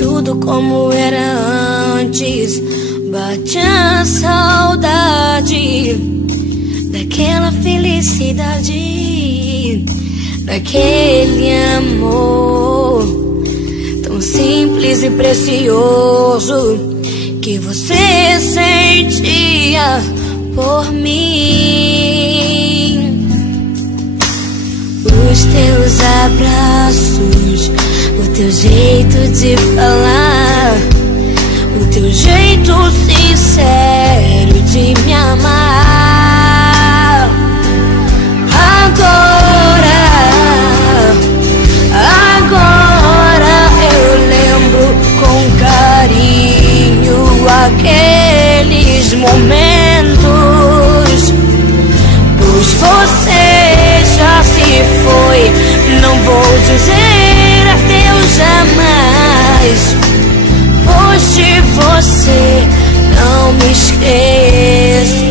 tudo como era antes. Bate a saudade daquela felicidade, daquele amor tão simples e precioso que você sentia por mim. Os teus abraços, o teu jeito de falar, o teu jeito sincero de me amar. Agora eu lembro com carinho aqueles momentos, pois você já se foi. Não vou dizer adeus jamais, pois de você não me esqueço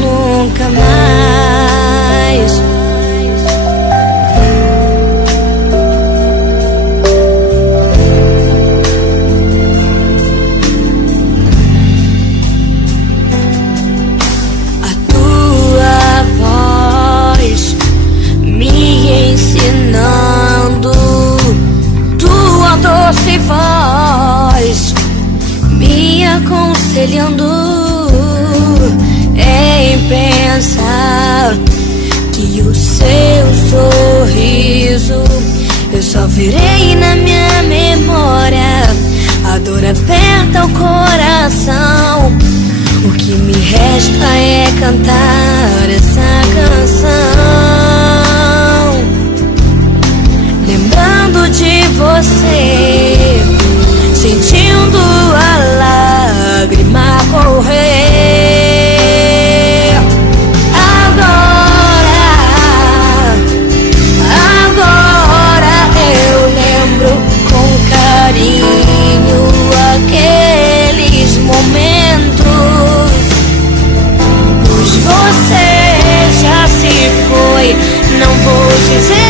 nunca mais. A tua voz me ensinando, tua doce voz me aconselhando em pensar que o seu sorriso eu só verei na minha memória. A dor aperta o coração, o que me resta é cantar essa canção, lembrando de você, sentindo a lágrima correr. Agora eu lembro com carinho aqueles momentos, pois você já se foi. Não vou dizer